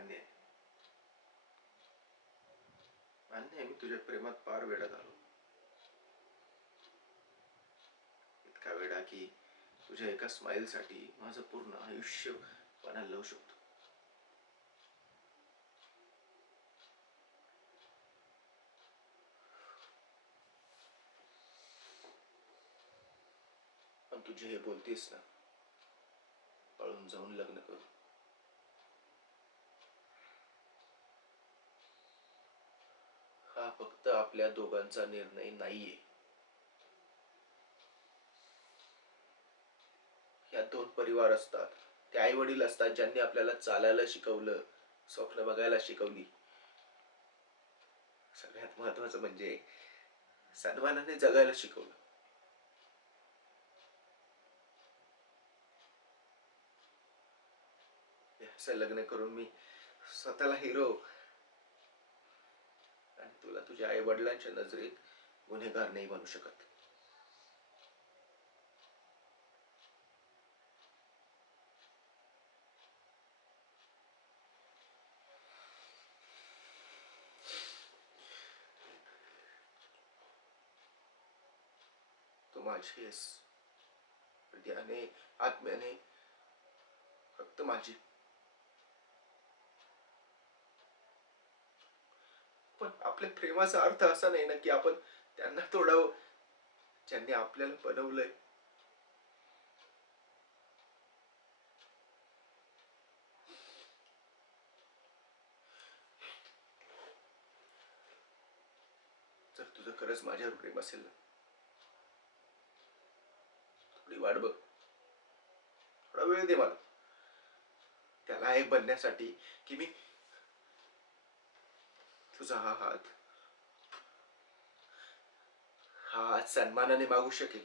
मान्य आहे. मान्य आहे, मी तुझ्या प्रेमात पार वेडा झालो. इतका वेडा की तुझ्या एका स्माइलसाठी माझं पूर्ण आयुष्य पणाला लावू शकतो. पण तुझे हे बोलतेस ना, पळून जाऊन लग्न करू, हा फक्त आपल्या दोघांचा निर्णय नाहीये. ह्यात दोन परिवार असतात. ते आई वडील असतात ज्यांनी आपल्याला चालायला शिकवलं, स्वप्न बघायला शिकवली. सगळ्यात महत्वाचं म्हणजे सन्मानाने जगायला शिकवलं. असं लग्न करून मी स्वतःला हिरो आणि तुला तुझ्या आई वडिलांच्या नजरेत गुन्हेगार नाही बनू शकत. तू माझी आहेस, हृदयाने, आत्म्याने, फक्त माझी. पण आपल्या प्रेमाचा अर्थ असा नाही ना की आपण त्यांना तोडावं ज्यांनी आपल्याला बनवलंय. जर तुझं खरंच माझ्यावर प्रेम असेल ना, थोडी वाट बघ, थोडा वेळ दे मला त्याला एक बनण्यासाठी, की मी तुझा हा हात सन्मानाने मागू शकेल.